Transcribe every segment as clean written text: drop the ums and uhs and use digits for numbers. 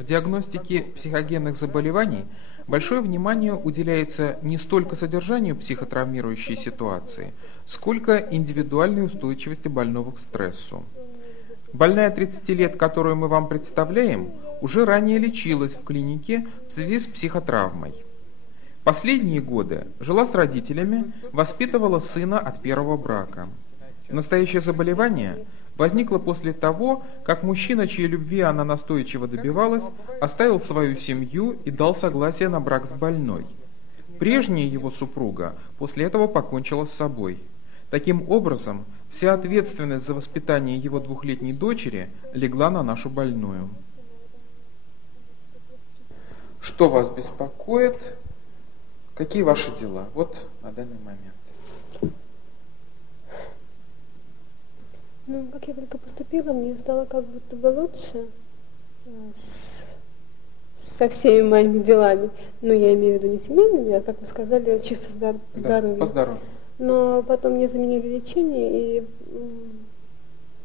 В диагностике психогенных заболеваний большое внимание уделяется не столько содержанию психотравмирующей ситуации, сколько индивидуальной устойчивости больного к стрессу. Больная 30 лет, которую мы вам представляем, уже ранее лечилась в клинике в связи с психотравмой. Последние годы жила с родителями, воспитывала сына от первого брака. Настоящее заболевание возникло после того, как мужчина, чьей любви она настойчиво добивалась, оставил свою семью и дал согласие на брак с больной. Прежняя его супруга после этого покончила с собой. Таким образом, вся ответственность за воспитание его двухлетней дочери легла на нашу больную. Что вас беспокоит? Какие ваши дела? Вот на данный момент. Ну, как я только поступила, мне стало как будто бы лучше со всеми моими делами. Ну, я имею в виду не семейными, а, как вы сказали, чисто здоровьем. Да, по здоровью. Но потом мне заменили лечение, и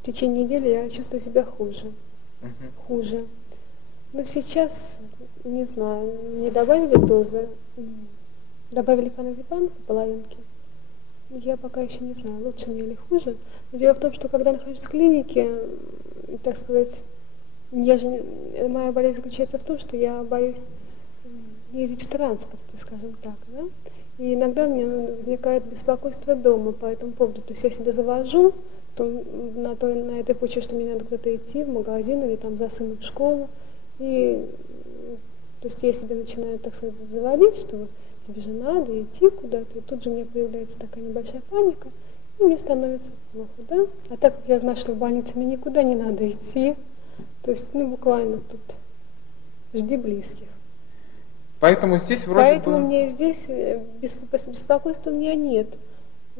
в течение недели я чувствую себя хуже. Хуже. Но сейчас, не знаю, мне добавили дозы, добавили феназепам по половинке. Я пока еще не знаю, лучше мне или хуже. Но дело в том, что когда я нахожусь в клинике, так сказать, моя болезнь заключается в том, что я боюсь ездить в транспорте, скажем так, да? И иногда у меня возникает беспокойство дома по этому поводу. То есть я себя завожу на этой почве, что мне надо куда-то идти, в магазин или там за сыном в школу. И то есть я себя начинаю, так сказать, заводить, что вот тебе же надо идти куда-то. И тут же у меня появляется такая небольшая паника, и мне становится плохо, да? А так как я знаю, что в больнице мне никуда не надо идти, то есть, ну, буквально тут жди близких. Поэтому здесь вроде Поэтому бы... мне здесь беспокойства у меня нет.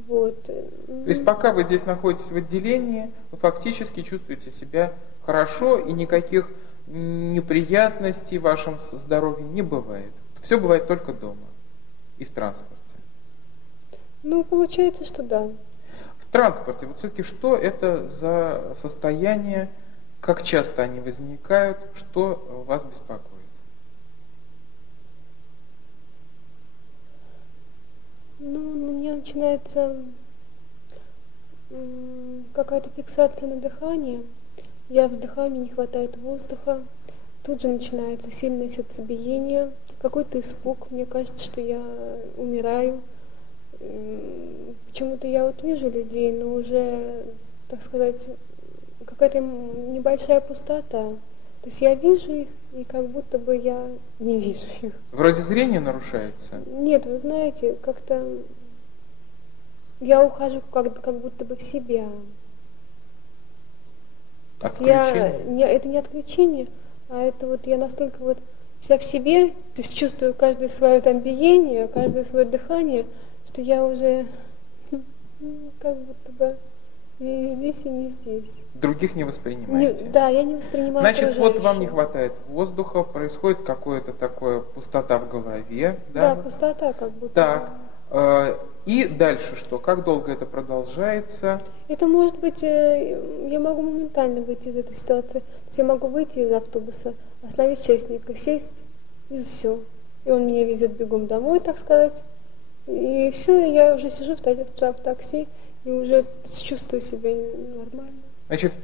Вот. То есть пока вы здесь находитесь в отделении, вы фактически чувствуете себя хорошо, и никаких неприятностей в вашем здоровье не бывает. Все бывает только дома и в транспорте. Ну, получается, что да. В транспорте, вот все-таки что это за состояние, как часто они возникают, что вас беспокоит? Ну, у меня начинается какая-то фиксация на дыхании. Я вздыхаю, мне не хватает воздуха. Тут же начинается сильное сердцебиение, какой-то испуг. Мне кажется, что я умираю. Почему-то я вот вижу людей, но уже, так сказать, какая-то небольшая пустота. То есть я вижу их, и как будто бы я не вижу их. Вроде зрение нарушается? Нет, вы знаете, как-то я ухожу как будто бы в себя. Это не отключение, а это вот я настолько вот вся в себе, то есть чувствую каждое свое там биение, каждое свое дыхание, что я уже как будто бы и здесь, и не здесь. Других не воспринимаете? Да, я не воспринимаю. Значит, вот вам не хватает воздуха, происходит какое-то такое пустота в голове. Да, пустота как будто. Так. И дальше что? Как долго это продолжается? Это может быть, я могу моментально выйти из этой ситуации. То есть я могу выйти из автобуса, остановить частника, сесть, и все. И он меня везет бегом домой, так сказать. И все, я уже сижу в такси и уже чувствую себя нормально. Значит,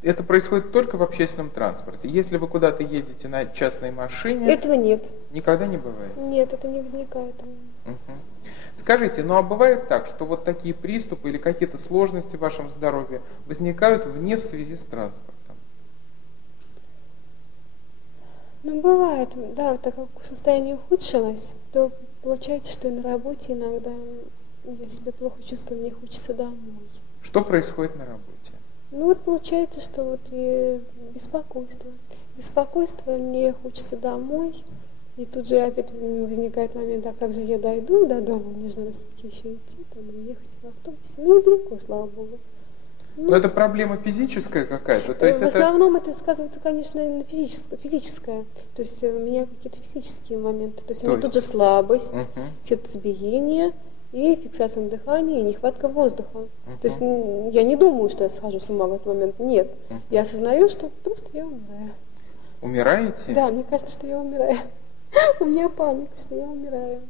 это происходит только в общественном транспорте. Если вы куда-то едете на частной машине... Этого нет. Никогда не бывает? Нет, это не возникает. Угу. Скажите, ну а бывает так, что вот такие приступы или какие-то сложности в вашем здоровье возникают вне в связи с транспортом? Ну, бывает, да, так как состояние ухудшилось, то получается, что и на работе иногда я себя плохо чувствую, мне хочется домой. Что происходит на работе? Ну вот получается, что вот и беспокойство. Беспокойство, мне хочется домой, и тут же опять возникает момент, а как же я дойду до дома, мне же надо все-таки еще идти, там, и ехать в автобусе. Ну, далеко, слава богу. Но это проблема физическая какая-то? То есть в основном это сказывается, конечно, на физическое. То есть у меня какие-то физические моменты. То есть у меня тут же слабость, сердцебиение, и фиксация на дыхании, и нехватка воздуха. То есть я не думаю, что я схожу с ума в этот момент. Нет. Я осознаю, что просто я умираю. Умираете? Да, мне кажется, что я умираю. У меня паника, что я умираю.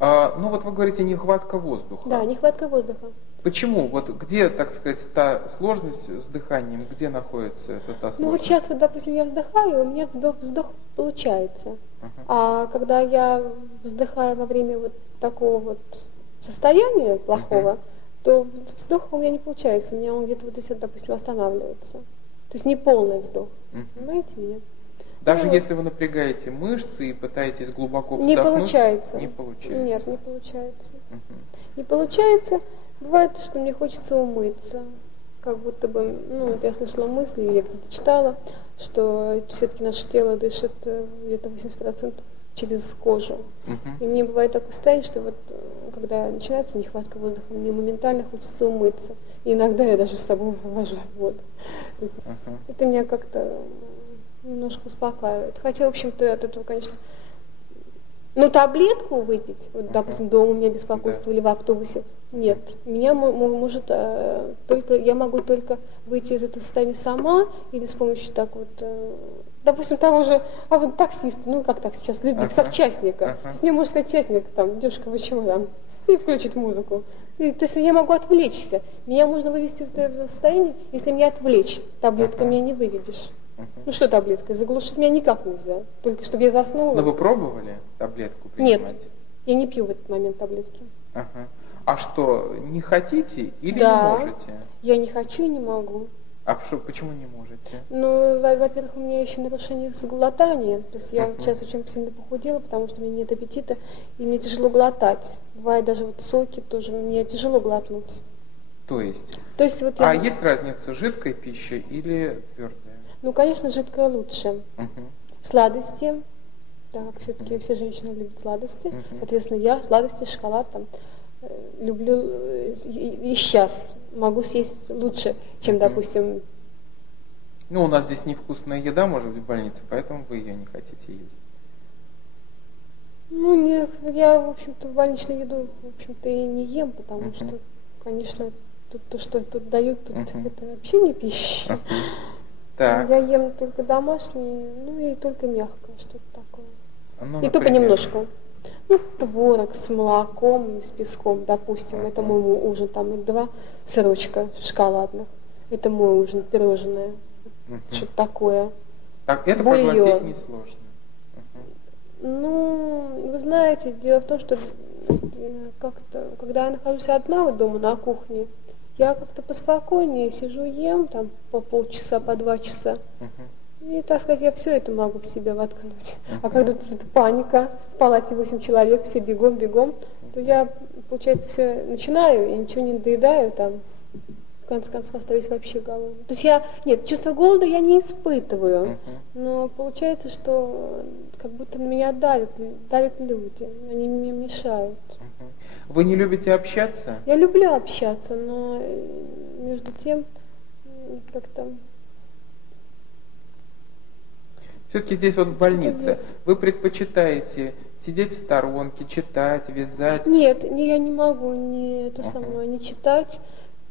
Ну вот вы говорите, нехватка воздуха. Да, нехватка воздуха. Почему? Вот где, так сказать, та сложность с дыханием, где находится эта та сложность? Ну вот сейчас, вот, допустим, я вздыхаю, у меня вздох получается. А когда я вздыхаю во время вот такого вот состояния плохого, то вздох у меня не получается. У меня он где-то вот здесь, допустим, останавливается. То есть не полный вздох. Понимаете меня? Даже если вы напрягаете мышцы и пытаетесь глубоко вздохнуть, не получается. Не получается. Нет, не получается. Не получается. Бывает, что мне хочется умыться. Как будто бы, ну, вот я слышала мысли, я где-то читала, что все-таки наше тело дышит где-то 80% через кожу. И мне бывает такое состояние, что вот когда начинается нехватка воздуха, мне моментально хочется умыться. И иногда я даже с собой вывожу воду. Это меня как-то немножко успокаивает. Хотя, в общем-то, от этого, конечно, но таблетку выпить, вот, допустим, дома у меня беспокойство или в автобусе, нет. Меня может только, я могу только выйти из этого состояния сама или с помощью так вот, допустим, того же вот таксиста, ну как так сейчас любить, как частника. То есть мне может сказать частник, там, девушка, вы чего там? И включит музыку. И, то есть я могу отвлечься. Меня можно вывести из этого состояния, если меня отвлечь. Таблеткой меня не выведешь. Ну что таблеткой? Заглушить меня никак нельзя. Только чтобы я заснула. Но вы пробовали таблетку принимать? Нет, я не пью в этот момент таблетки. А что, не хотите или да, не можете? Я не хочу и не могу. А почему не можете? Ну, во-первых, у меня еще нарушение с глотанием. То есть я сейчас очень сильно похудела, потому что у меня нет аппетита, и мне тяжело глотать. Бывает даже вот соки тоже, мне тяжело глотнуть. То есть вот есть разница жидкой пищи или твердой? Ну, конечно, жидкое лучше. Сладости, так как все-таки все женщины любят сладости. Соответственно, я сладости, шоколад там люблю и сейчас могу съесть лучше, чем, допустим... Ну, у нас здесь невкусная еда, может быть, в больнице, поэтому вы ее не хотите есть. Ну, нет, я, в общем-то, больничную еду, в общем-то, и не ем, потому что, конечно, то, что тут дают, тут это вообще не пища. Так. Я ем только домашние, ну и только мягкое, что-то такое. Ну, и только немножко. Ну, творог с молоком, с песком, допустим, это мой ужин, там и 2 сырочка шоколадных, это мой ужин, пирожное, что-то такое. Так, это проглотить несложно. Ну, вы знаете, дело в том, что как-то, когда я нахожусь одна вот дома на кухне, я как-то поспокойнее сижу, ем там по полчаса, по 2 часа. И, так сказать, я все это могу в себя воткнуть. А когда тут паника, в палате 8 человек, все бегом, то я, получается, все начинаю и ничего не доедаю там. В конце концов, остаюсь вообще голодной. То есть нет, чувство голода я не испытываю, но получается, что как будто на меня давят люди, они мне мешают. Вы не любите общаться? Я люблю общаться, но между тем как-то... Все-таки здесь вот в больнице вы предпочитаете сидеть в сторонке, читать, вязать? Нет, я не могу не читать.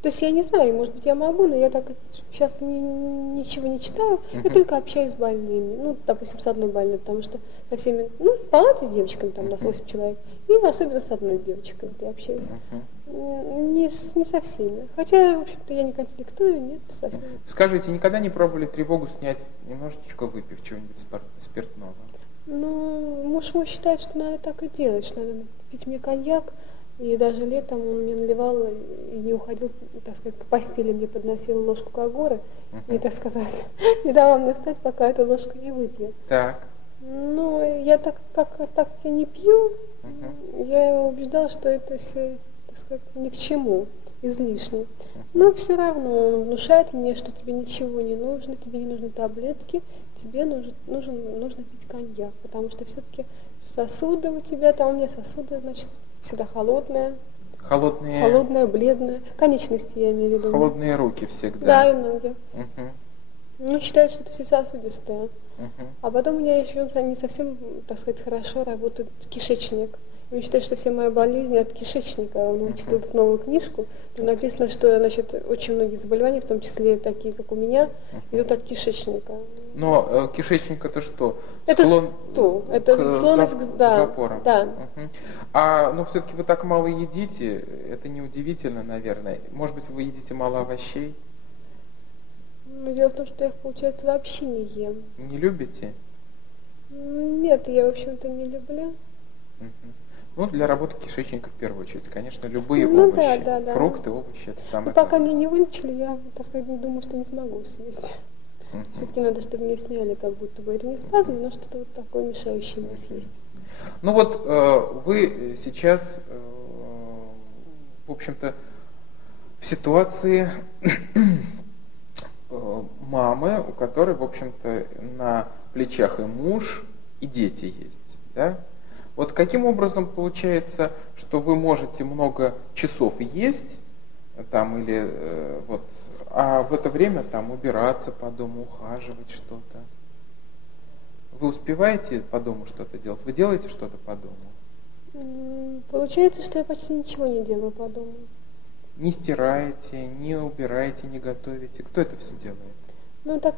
То есть я не знаю, может быть, я могу, но я так сейчас ничего не читаю, я только общаюсь с больными. Ну, допустим, с одной больной, потому что со всеми, ну, в палате с девочками, там у нас 8 человек, и особенно с одной девочкой я общаюсь. Не со всеми. Хотя, в общем-то, я не конфликтую, нет, совсем. Скажите, никогда не пробовали тревогу снять, немножечко выпив чего-нибудь спиртного? Ну, муж мой считает, что надо так и делать, что надо пить мне коньяк. И даже летом он мне наливал и не уходил, так сказать, к постели, мне подносил ложку когоры и, так сказать, не давал мне встать, пока эту ложку не выпью. Так. Ну, я так я не пью, я его убеждала, что это все, так сказать, ни к чему, излишне. Но все равно он внушает мне, что тебе ничего не нужно, тебе не нужны таблетки, тебе нужно пить коньяк, потому что все-таки сосуды у тебя, там у меня сосуды, значит, всегда холодная. Холодная, бледная. Конечности я имею в виду. Холодные руки всегда. Да, и ноги. Ну, считают, что это все сосудистые. А потом у меня еще не совсем, так сказать, хорошо работает кишечник. Он считает, что все мои болезни от кишечника. Он читал тут новую книжку, там написано, что, значит, очень многие заболевания, в том числе такие, как у меня, идут от кишечника. Но кишечник это что? Это стул, это склонность к запорам. Да. Но все-таки вы так мало едите, это неудивительно, наверное. Может быть, вы едите мало овощей? Ну, дело в том, что я их, получается, вообще не ем. Не любите? Нет, я, в общем-то, не люблю. Ну, для работы кишечника в первую очередь, конечно, любые овощи, да. фрукты, овощи, это самое главное. Пока меня не вылечили, я, так сказать, не думаю, что не смогу съесть. Все-таки надо, чтобы мне сняли, как будто бы это не спазм, но что-то вот такое мешающее мне съесть. Ну вот вы сейчас, в общем-то, в ситуации мамы, у которой, в общем-то, на плечах и муж, и дети есть, да? Вот каким образом получается, что вы можете много часов есть, там, или а в это время там убираться по дому, ухаживать что-то? Вы успеваете по дому что-то делать? Вы делаете что-то по дому? Получается, что я почти ничего не делаю по дому. Не стираете, не убираете, не готовите. Кто это все делает? Ну, так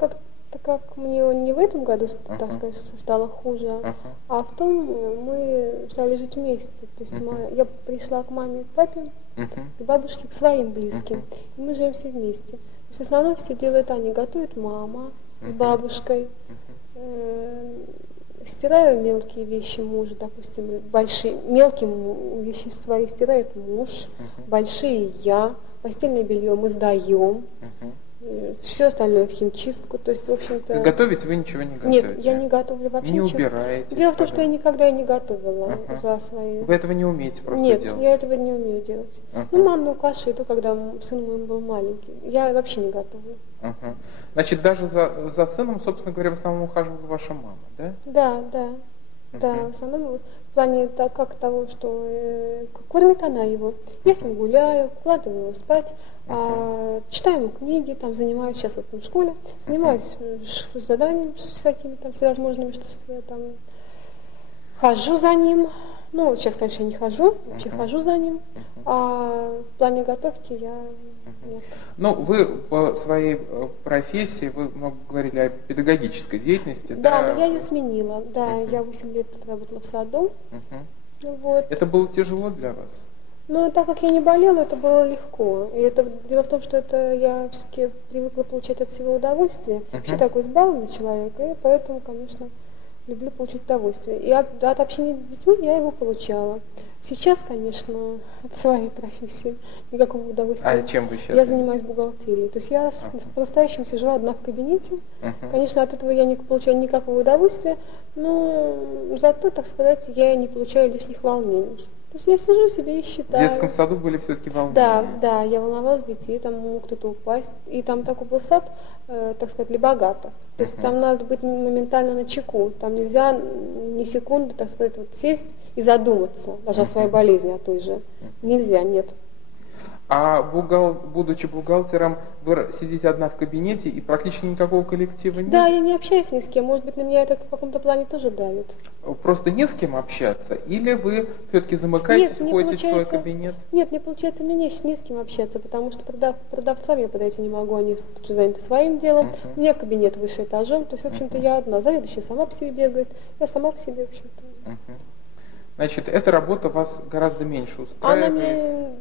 как мне не в этом году, так сказать, стало хуже, а в том мы стали жить вместе. То есть я пришла к маме, к папе, к бабушке, к своим близким. И мы живем все вместе. То есть в основном все делает Аня. Готовит мама с бабушкой. Стираю мелкие вещи мужа, допустим, большие, мелкие вещи свои стирает муж, большие я, постельное белье мы сдаем, все остальное в химчистку, то есть, в общем-то... Готовить вы ничего не готовите? Нет, я не готовлю вообще не ничего. убираете? Дело в том, что я никогда не готовила за свои... Вы этого не умеете просто Нет, делать? Нет, я этого не умею делать. Ну, мамину кашу, и то, когда сын мой был маленький. Я вообще не готовлю. Значит, даже за сыном, собственно говоря, в основном ухаживала ваша мама, да? Да. Да, в основном в плане как того, что кормит она его. Я с ним гуляю, укладываю его спать, читаю ему книги, там занимаюсь сейчас вот в школе, занимаюсь заданиями всякими там всевозможными, что я там хожу за ним. Ну, вот сейчас, конечно, я не хожу, вообще хожу за ним, а в плане готовки я нет. Ну, вы по своей профессии, вы много говорили о педагогической деятельности, да? Да, я ее сменила, да, я 8 лет работала в саду. Вот. Это было тяжело для вас? Ну, так как я не болела, это было легко. И это дело в том, что это я все-таки привыкла получать от всего удовольствие. Вообще такой избалованный человек, и поэтому, конечно, люблю получать удовольствие. И от общения с детьми я его получала. Сейчас, конечно, от своей профессии никакого удовольствия. А чем вы сейчас? Я занимаюсь бухгалтерией. То есть я по-настоящему сижу одна в кабинете. Конечно, от этого я не получаю никакого удовольствия, но зато, так сказать, я не получаю лишних волнений. То есть я сижу себе и считаю. В детском саду были все-таки волнения? Да, я волновалась детей, там мог кто-то упасть. И там такой был сад, так сказать, для богатых. То есть там надо быть моментально начеку. Там нельзя ни секунды, так сказать, вот сесть и задуматься даже о своей болезни, о той же. Нельзя, нет. А будучи бухгалтером, вы сидите одна в кабинете и практически никакого коллектива нет? Да, я не общаюсь ни с кем. Может быть, на меня это в каком-то плане тоже давит. Просто не с кем общаться? Или вы все-таки замыкаетесь, уходите в свой кабинет? Нет, мне получается, мне не с кем общаться, потому что продавцам я подойти не могу, они тут же заняты своим делом. У меня кабинет выше этажом, то есть, в общем-то, я одна. Заведующая сама по себе бегает, я сама по себе, в общем-то. Значит, эта работа вас гораздо меньше устраивает? Она мне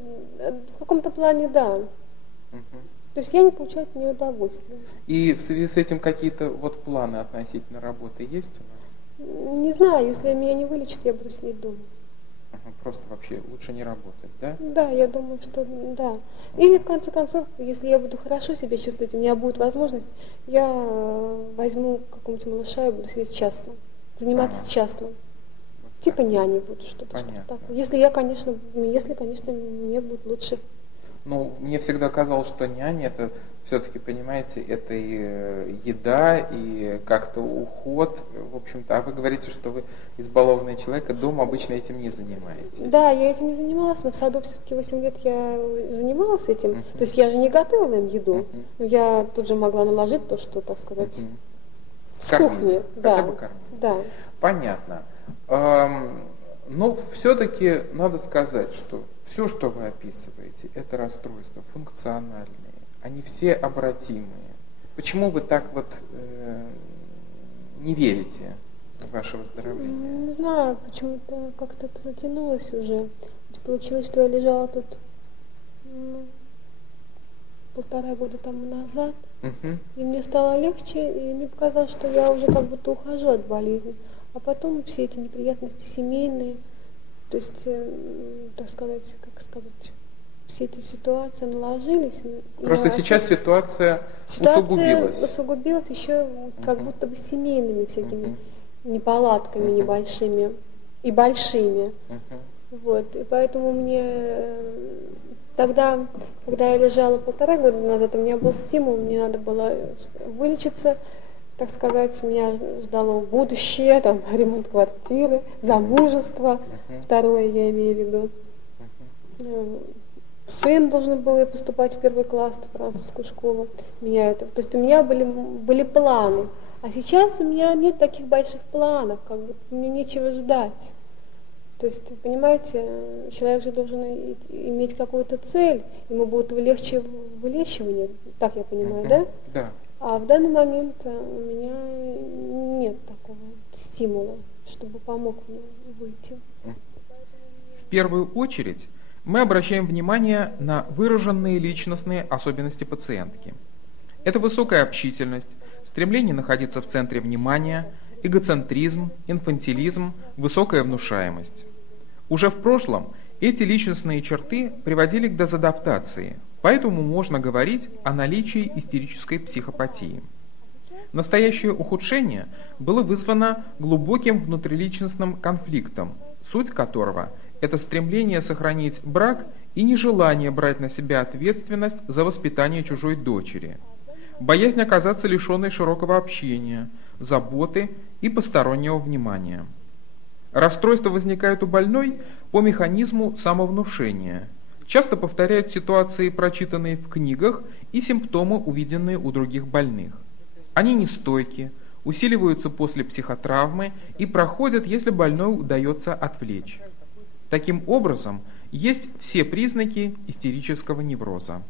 в каком-то плане, да. То есть я не получаю от нее удовольствия. И в связи с этим какие-то вот планы относительно работы есть у вас? Не знаю, если меня не вылечат, я буду сидеть дома. Просто вообще лучше не работать, да? Да, я думаю, что да. Или в конце концов, если я буду хорошо себя чувствовать, у меня будет возможность, я возьму какого-нибудь малыша и буду сидеть частно, заниматься частно. Типа няни буду, что-то такое. Если, конечно, мне будет лучше. Ну, мне всегда казалось, что няня это все-таки, понимаете, это и еда, и как-то уход, в общем-то. А вы говорите, что вы избалованный человек, и дома обычно этим не занимаетесь. Да, я этим не занималась, но в саду все-таки 8 лет я занималась этим. То есть я же не готовила им еду, но я тут же могла наложить то, что, так сказать, с кухни. Хотя бы кормить. Да. Понятно. Но все-таки надо сказать, что все, что вы описываете, это расстройства функциональные, они все обратимые. Почему вы так вот не верите в ваше выздоровление? Не знаю, почему-то как-то это затянулось уже. Получилось, что я лежала тут 1,5 года тому назад, и мне стало легче, и мне показалось, что я уже как будто ухожу от болезни. А потом все эти неприятности семейные, то есть, так сказать, все эти ситуации наложились. Просто сейчас ситуация усугубилась еще как будто бы семейными всякими неполадками небольшими и большими. Вот. И поэтому мне тогда, когда я лежала 1,5 года назад, у меня был стимул, мне надо было вылечиться, так сказать, меня ждало будущее, там, ремонт квартиры, замужество, второе я имею в виду. Сын должен был поступать в 1 класс в французскую школу. То есть у меня были планы. А сейчас у меня нет таких больших планов, как бы мне нечего ждать. То есть, понимаете, человек же должен иметь какую-то цель, ему будет легче вылечивание, так я понимаю, да? Да. А в данный момент у меня нет такого стимула, чтобы помог мне выйти. В первую очередь мы обращаем внимание на выраженные личностные особенности пациентки. Это высокая общительность, стремление находиться в центре внимания, эгоцентризм, инфантилизм, высокая внушаемость. Уже в прошлом эти личностные черты приводили к дезадаптации, поэтому можно говорить о наличии истерической психопатии. Настоящее ухудшение было вызвано глубоким внутриличностным конфликтом, суть которого – это стремление сохранить брак и нежелание брать на себя ответственность за воспитание чужой дочери, боязнь оказаться лишенной широкого общения, заботы и постороннего внимания. Расстройства возникают у больной по механизму самовнушения. Часто повторяют ситуации, прочитанные в книгах, и симптомы, увиденные у других больных. Они нестойки, усиливаются после психотравмы и проходят, если больной удается отвлечь. Таким образом, есть все признаки истерического невроза.